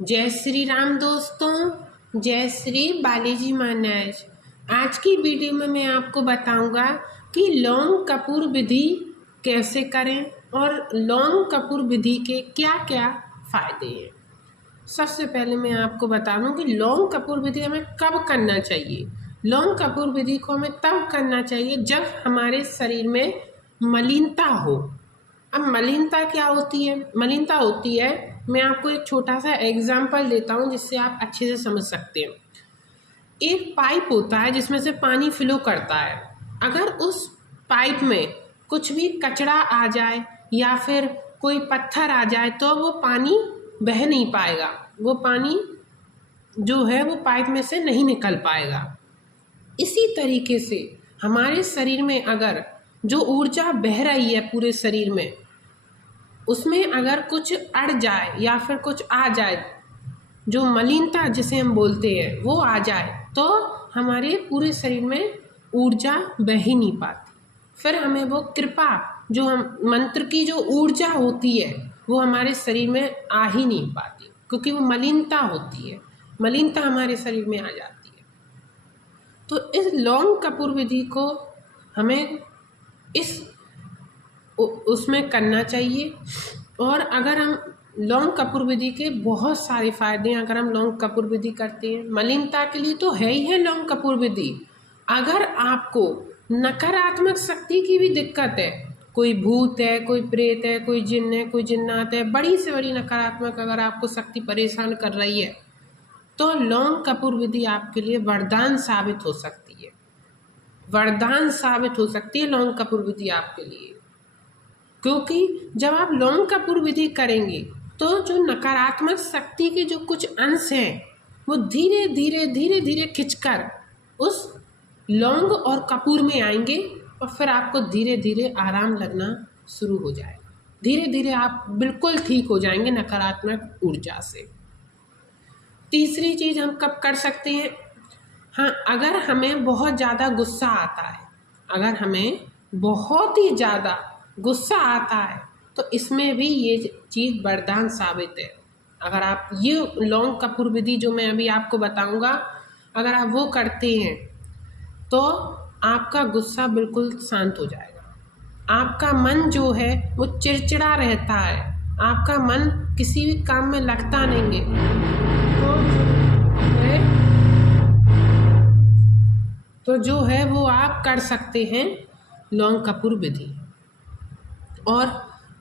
जय श्री राम दोस्तों, जय श्री बालाजी महाराज। आज की वीडियो में मैं आपको बताऊंगा कि लौंग कपूर विधि कैसे करें और लौंग कपूर विधि के क्या क्या फ़ायदे हैं। सबसे पहले मैं आपको बता दूं कि लौंग कपूर विधि हमें कब करना चाहिए। लौंग कपूर विधि को हमें तब करना चाहिए जब हमारे शरीर में मलिनता हो। अब मलिनता क्या होती है? मलिनता होती है, मैं आपको एक छोटा सा एग्जाम्पल देता हूँ जिससे आप अच्छे से समझ सकते हैं। एक पाइप होता है जिसमें से पानी फ्लो करता है। अगर उस पाइप में कुछ भी कचरा आ जाए या फिर कोई पत्थर आ जाए तो वो पानी बह नहीं पाएगा, वो पानी जो है वो पाइप में से नहीं निकल पाएगा। इसी तरीके से हमारे शरीर में अगर जो ऊर्जा बह रही है पूरे शरीर में, उसमें अगर कुछ अड़ जाए या फिर कुछ आ जाए, जो मलिनता जिसे हम बोलते हैं वो आ जाए, तो हमारे पूरे शरीर में ऊर्जा बह ही नहीं पाती। फिर हमें वो कृपा, जो हम मंत्र की जो ऊर्जा होती है वो हमारे शरीर में आ ही नहीं पाती, क्योंकि वो मलिनता होती है, मलिनता हमारे शरीर में आ जाती है। तो इस लौंग कपूर विधि को हमें इस उसमें करना चाहिए। और अगर हम लौंग कपूर विधि के बहुत सारे फायदे हैं, अगर हम लौंग कपूर विधि करते हैं, मलिनता के लिए तो है ही है लौंग कपूर विधि। अगर आपको नकारात्मक शक्ति की भी दिक्कत है, कोई भूत है, कोई प्रेत है, कोई जिन्न है, कोई जिन्नात है, बड़ी से बड़ी नकारात्मक अगर आपको शक्ति परेशान कर रही है, तो लौंग कपूर विधि आपके लिए वरदान साबित हो सकती है। वरदान साबित हो सकती है लौंग कपूर विधि आपके लिए, क्योंकि जब आप लौंग कपूर विधि करेंगे तो जो नकारात्मक शक्ति के जो कुछ अंश हैं वो धीरे धीरे धीरे धीरे खिंचकर उस लौंग और कपूर में आएंगे और फिर आपको धीरे धीरे आराम लगना शुरू हो जाएगा। धीरे धीरे आप बिल्कुल ठीक हो जाएंगे नकारात्मक ऊर्जा से। तीसरी चीज़ हम कब कर सकते हैं? हाँ, अगर हमें बहुत ज़्यादा गुस्सा आता है, अगर हमें बहुत ही ज़्यादा गुस्सा आता है तो इसमें भी ये चीज़ वरदान साबित है। अगर आप ये लौंग कपूर विधि जो मैं अभी आपको बताऊंगा, अगर आप वो करते हैं तो आपका गुस्सा बिल्कुल शांत हो जाएगा। आपका मन जो है वो चिड़चिड़ा रहता है, आपका मन किसी भी काम में लगता नहीं है, तो जो है वो आप कर सकते हैं लौंग कपूर विधि। और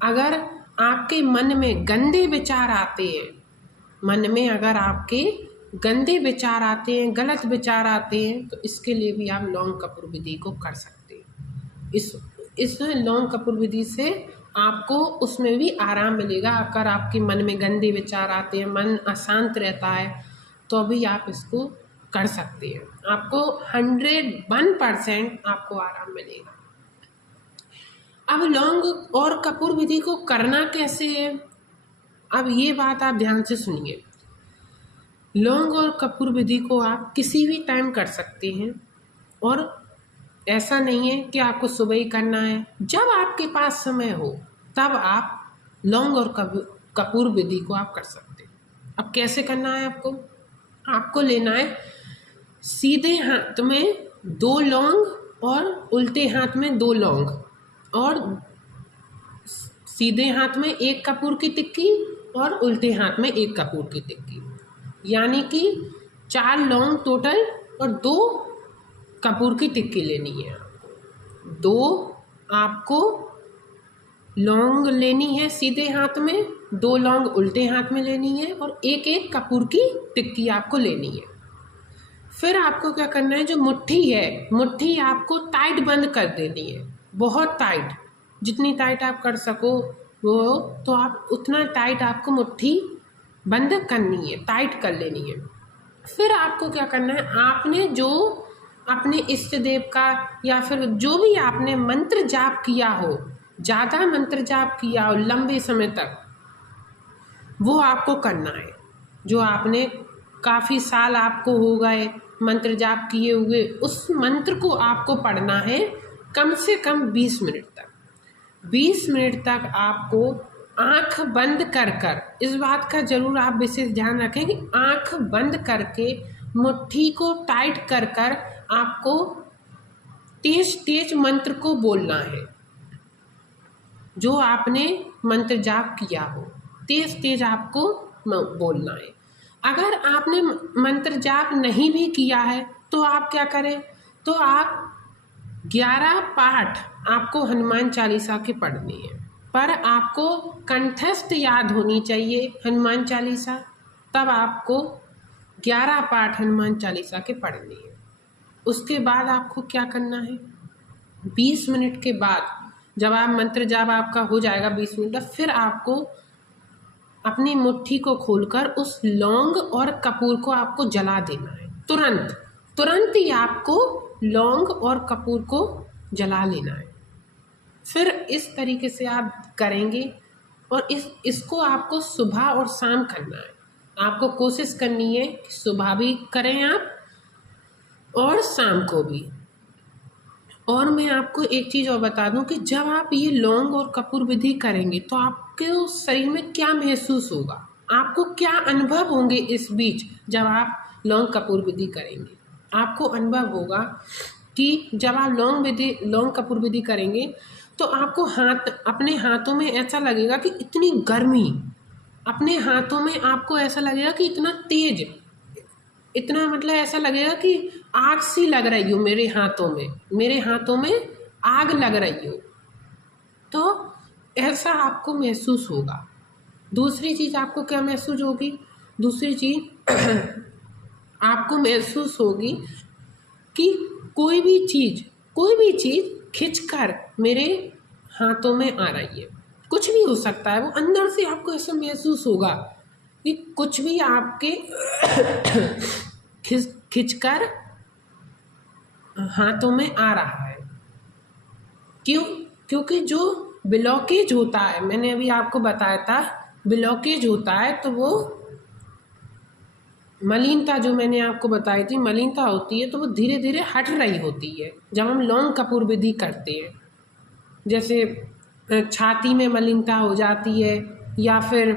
अगर आपके मन में गंदे विचार आते हैं, मन में अगर आपके गंदे विचार आते हैं, गलत विचार आते हैं, तो इसके लिए भी आप लौंग कपूर विधि को कर सकते हैं। इस लौंग कपूर विधि से आपको उसमें भी आराम मिलेगा। अगर आपके मन में गंदे विचार आते हैं, मन अशांत रहता है, तो भी आप इसको कर सकते हैं। आपको 101% आपको आराम मिलेगा। अब लौंग और कपूर विधि को करना कैसे है, अब ये बात आप ध्यान से सुनिए। लौंग और कपूर विधि को आप किसी भी टाइम कर सकते हैं, और ऐसा नहीं है कि आपको सुबह ही करना है। जब आपके पास समय हो तब आप लौंग और कपूर विधि को आप कर सकते हैं। अब कैसे करना है आपको लेना है सीधे हाथ में 2 लौंग और उल्टे हाथ में 2 लौंग, और सीधे हाथ में 1 कपूर की टिक्की और उल्टे हाथ में 1 कपूर की टिक्की, यानी कि 4 लौंग टोटल और 2 कपूर की टिक्की लेनी है। 2 आपको लौंग लेनी है सीधे हाथ में, 2 लौंग उल्टे हाथ में लेनी है, और 1 कपूर की टिक्की आपको लेनी है। फिर आपको क्या करना है, जो मुट्ठी है, मुट्ठी आपको टाइट बंद कर देनी है, बहुत टाइट, जितनी टाइट आप कर सको वो, तो आप उतना टाइट आपको मुट्ठी बंद करनी है, टाइट कर लेनी है। फिर आपको क्या करना है, आपने जो अपने इष्ट देव का या फिर जो भी आपने मंत्र जाप किया हो, ज़्यादा मंत्र जाप किया हो लंबे समय तक, वो आपको करना है। जो आपने काफ़ी साल आपको हो गए मंत्र जाप किए हुए, उस मंत्र को आपको पढ़ना है कम से कम 20 मिनट तक। 20 मिनट तक आपको आँख बंद कर कर, इस बात का ज़रूर आप विशेष ध्यान रखें कि आँख बंद करके मुट्ठी को टाइट कर कर आपको तेज तेज मंत्र को बोलना है। जो आपने मंत्र जाप किया हो तेज तेज आपको बोलना है। अगर आपने मंत्र जाप नहीं भी किया है तो आप क्या करें, तो आप 11 पाठ आपको हनुमान चालीसा के पढ़ने हैं, पर आपको कंठस्थ याद होनी चाहिए हनुमान चालीसा। तब आपको 11 पाठ हनुमान चालीसा के पढ़ने हैं। उसके बाद आपको क्या करना है, 20 मिनट के बाद जब आप मंत्र जाप आपका हो जाएगा 20 मिनट, फिर आपको अपनी मुट्ठी को खोलकर उस लौंग और कपूर को आपको जला देना है। तुरंत तुरंत ही आपको लौंग और कपूर को जला लेना है। फिर इस तरीके से आप करेंगे और इसको आपको सुबह और शाम करना है। आपको कोशिश करनी है कि सुबह भी करें आप और शाम को भी। और मैं आपको एक चीज़ और बता दूं कि जब आप ये लौंग और कपूर विधि करेंगे तो आपके शरीर में क्या महसूस होगा, आपको क्या अनुभव होंगे इस बीच जब आप लौंग कपूर विधि करेंगे। आपको अनुभव होगा कि जब आप लौंग कपूर विधि करेंगे तो आपको अपने हाथों में ऐसा लगेगा कि इतनी गर्मी, अपने हाथों में आपको ऐसा लगेगा कि इतना तेज, इतना मतलब ऐसा लगेगा कि आग सी लग रही हो मेरे हाथों में आग लग रही हो, तो ऐसा आपको महसूस होगा। दूसरी चीज़ आपको क्या महसूस होगी, दूसरी चीज़ आपको महसूस होगी कि कोई भी चीज़ खिंचकर मेरे हाथों में आ रही है। कुछ भी हो सकता है, वो अंदर से आपको ऐसा महसूस होगा कि कुछ भी आपके खिंचकर हाथों में आ रहा है। क्योंकि जो ब्लॉकेज होता है, मैंने अभी आपको बताया था ब्लॉकेज होता है, तो वो मलिनता जो मैंने आपको बताई थी मलिनता होती है, तो वो धीरे धीरे हट रही होती है जब हम लौंग कपूर विधि करते हैं। जैसे छाती में मलिनता हो जाती है या फिर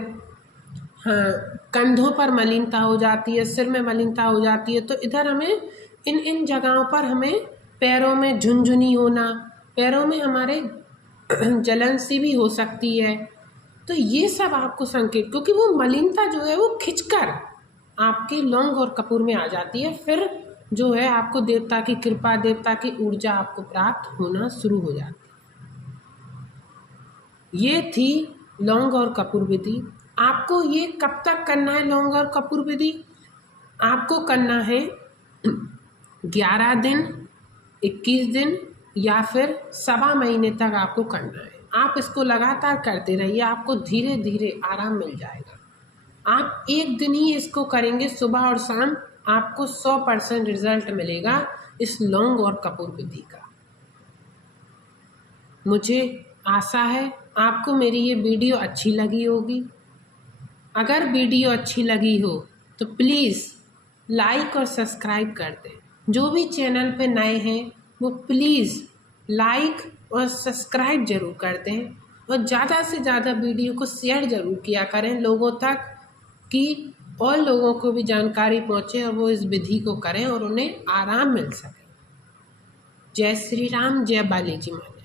हाँ कंधों पर मलिनता हो जाती है, सिर में मलिनता हो जाती है, तो इधर हमें इन जगहों पर हमें पैरों में झुनझुनी होना, पैरों में हमारे जलन सी भी हो सकती है। तो ये सब आपको संकेत, क्योंकि वो मलिनता जो है वो खिंचकर आपके लौंग और कपूर में आ जाती है, फिर जो है आपको देवता की कृपा, देवता की ऊर्जा आपको प्राप्त होना शुरू हो जाती है। ये थी लौंग और कपूर विधि। आपको ये कब तक करना है लौंग और कपूर विधि, आपको करना है 11 दिन, 21 दिन या फिर 1.25 महीने तक आपको करना है। आप इसको लगातार करते रहिए, आपको धीरे धीरे आराम मिल जाएगा। आप एक दिन ही इसको करेंगे सुबह और शाम, आपको 100% रिजल्ट मिलेगा इस लौंग और कपूर विधि का। मुझे आशा है आपको मेरी ये वीडियो अच्छी लगी होगी। अगर वीडियो अच्छी लगी हो तो प्लीज़ लाइक और सब्सक्राइब कर दें। जो भी चैनल पे नए हैं वो प्लीज़ लाइक और सब्सक्राइब ज़रूर कर दें और ज़्यादा से ज़्यादा वीडियो को शेयर ज़रूर किया करें लोगों तक, कि और लोगों को भी जानकारी पहुँचे और वो इस विधि को करें और उन्हें आराम मिल सके। जय श्री राम, जय बालाजी महाराज।